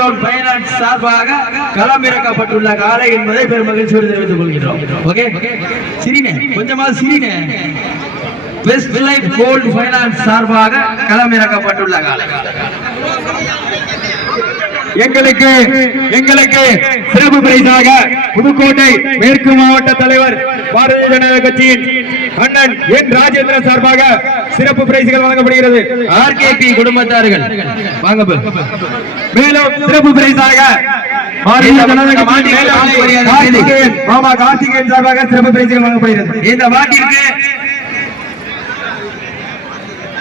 Loan finance சார்பாக களம் இறக்கப்பட்டுள்ள காலை என்பதை பெரும் மகிழ்ச்சியோடு தெரிவித்துக் கொள்கிறோம் ஓகே சிறினே கொஞ்சமாக சிறினே. கோல்டு பைனான்ஸ் சார்பாக களம் இறக்கப்பட்டுள்ள காலை. எங்களுக்கு எங்களுக்கு சிறப்பு பரிசாக புதுக்கோட்டை மேற்கு மாவட்ட தலைவர் பாரதிய ஜனதா கட்சியின் அண்ணன் என் ராஜேந்திர சார்பாக சிறப்பு பிரைசுகள் வழங்கப்படுகிறது ஆர்கேபி குடும்பத்தார்கள் வாங்க. மேலும் சிறப்பு பிரைசாக மாமா கார்த்திகேயன் சார்பாக சிறப்பு பிரைசுகள் வழங்கப்படுகிறது இந்த மாட்டிற்கு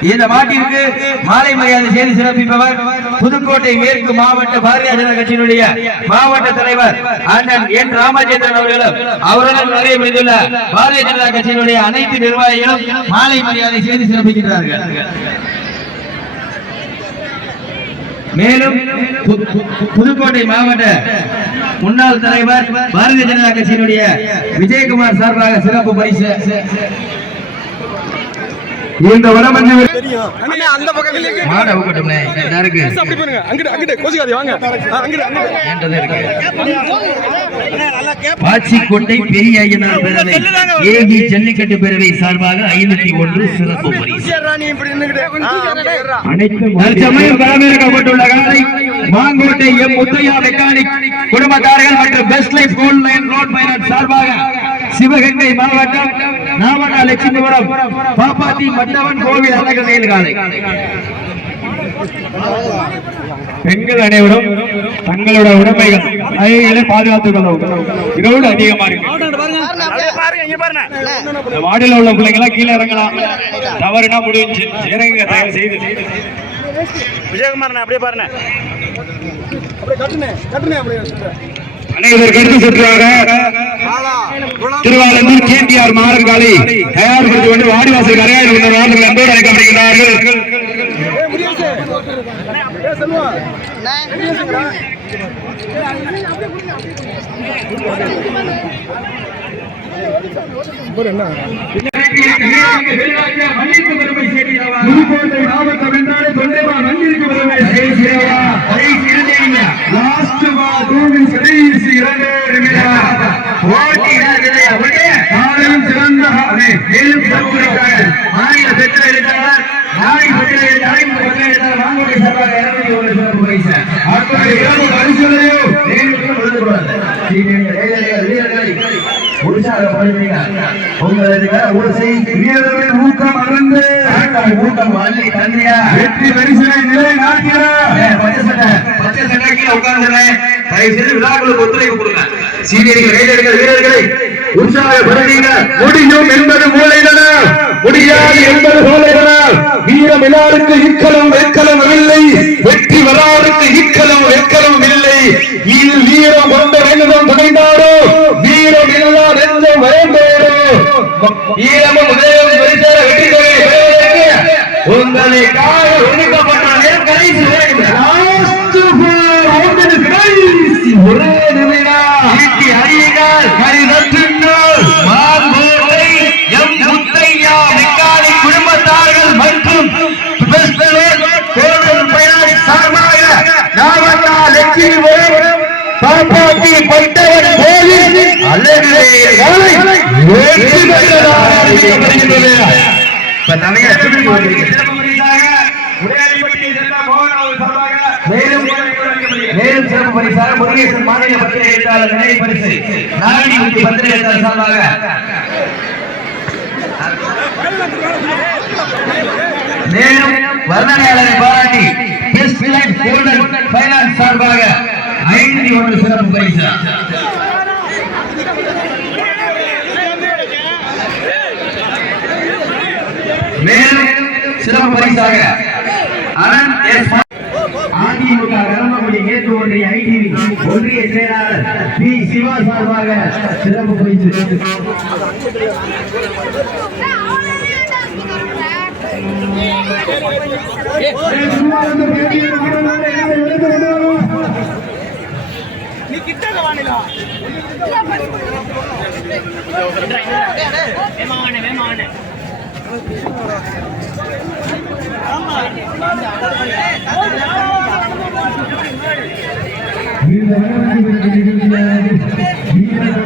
இந்த மாட்டிற்கு மாலை மரியாதை செய்து சிறப்பிப்பவர் புதுக்கோட்டை மேற்கு மாவட்ட பாரதிய ஜனதா கட்சியினுடைய மாவட்ட தலைவர் அண்ணன் என் ராமச்சந்திரன் அவர்களும் அவருடன் நிறைய முடிந்துள்ள பாரதிய ஜனதா கட்சியினுடைய அனைத்து நிர்வாகிகளும் மாலை மரியாதை செய்து சிறப்பிக்கின்றார்கள். மேலும் புதுக்கோட்டை மாவட்ட முன்னாள் தலைவர் பாரதிய ஜனதா கட்சியினுடைய விஜயகுமார் சார்பாக சிறப்பு பரிசு இந்த வடமஞ்சு அண்ணே, அந்த பக்கம் இல்லையே. மாட ஊக்கட்டும்னே இதா இருக்கு? அப்படி பாருங்க அங்கிட்டு அங்கிட்டு கோச்சிக்காதே வாங்க. ஆ, அங்கிட்டு அங்கிட்டு. ஏன்டது இருக்கு? பாச்சிக்கோட்டை பெரிய ஐயனார் பேரவை ஏகி ஜல்லிக்கட்டு பேரவை சார்பாக ஐநூத்தி ஒன்று சிறப்பு அனைத்து தற்சமயம் களமிறக்கப்பட்டுள்ள காலை மாங்கோட்டை எம் முத்தையா மெக்கானிக் குடும்பத்தார்கள் மற்றும் best life gold line road finance சார்பாக சிவகங்கை மாவட்டம் நாவடா லட்சுமிபுரம் பாப்பாத்தி மண்டவன் கோவில் அழகர் காலை. பெண்கள் அனைவரும் தங்களோட உடைமைகள் அவைகளை பாதுகாத்துக் கொள்ளவும். இதோடு அதிகமா இருக்கு. பாருங்க இங்க பாருங்க இந்த வார்டில் உள்ள பிள்ளைங்க எல்லாம் கீழே இறங்கலாம். தவறுனா முடிஞ்சு. இறங்குங்க தயவு செய்து. விஜயகுமார் அப்படியே பாருங்க இதற்கு கட்டுனே கட்டுனே அப்படியே அனைவர் கருத்து சுற்றுவாக திருவாரூர் தயார்படுத்தி கொண்டு வாடிவாசல் கரையாயில் உள்ள வார்டுகள் அன்போடு அழைக்கப்படுகிறார்கள் புதுக்கோட்டை மாவட்டம் என்றாலே தொண்டேமா பெருமை. மேலும் சிறப்புரைக்காக மாநில பெற்ற எழுத்தாளர் நாளை பெற்ற எழுத்தாளர் பெற்ற எழுத்தாளர் மாங்கோட்டை சார்பாக இருநூத்தி ஒரு சிறப்பு பரிசு அத்தனை இரவு பரிசுகளையோ நேருக்கு கொடுக்கக்கூடாது. வெற்றி நிலை பச்சை சட்டை பச்சை சட்டை கீழே தயவு செய்து விழாக்களுக்கு ஒத்துழைப்பு கொடுங்க. சீனியர்கள் வீரர்களை உற்சாகப்படுத்தீங்க முடி என்பது மூளைதன முடியாது என்பது மூளைதன வீரம் எல்லாருக்கு இக்கலம் வெட்கலம் இல்லை. வெற்றி வராருக்கு இக்கலம் வெட்கலம் இல்லை. இது வீரம் கொண்ட வேண்டும் துணைந்தாரோ வீரம் இல்லா நெஞ்சம் பயந்தோரோ ஈரமும் உதயம் வெறித்தர வெற்றி தொகை உங்களை காய ஒதுக்கப்பட்ட நேரம் கடைசி ஒரே நிலையா பட்டவன் கோவில் அழகே. மேலும் மேலும் சிறப்பு பரிசாக முருகேசன் மாநில பத்திரிகை எழுத்தாளர் நினைவு பரிசு நாராயணமூர்த்தி பத்திரிகை எழுத்தாளர் சார்பாக. மேலும் வர்ணனையாளரை பாராட்டி பெஸ்ட் லைஃப் கோல்டன் ஃபைனான்ஸ் சார்பாக ஒன்று சிறப்பு பரிசு. மேலும் சிறப்பு பரிசாக அனந்த் எஸ் அதிமுக கரமக்குடி மேற்கு ஒன்றிய ஐடிவி ஒன்றிய செயலாளர் பி சிவா சார்பாக சிறப்பு பரிசு. நீ இந்த வரலாற்று நிகழ்ச்சியானது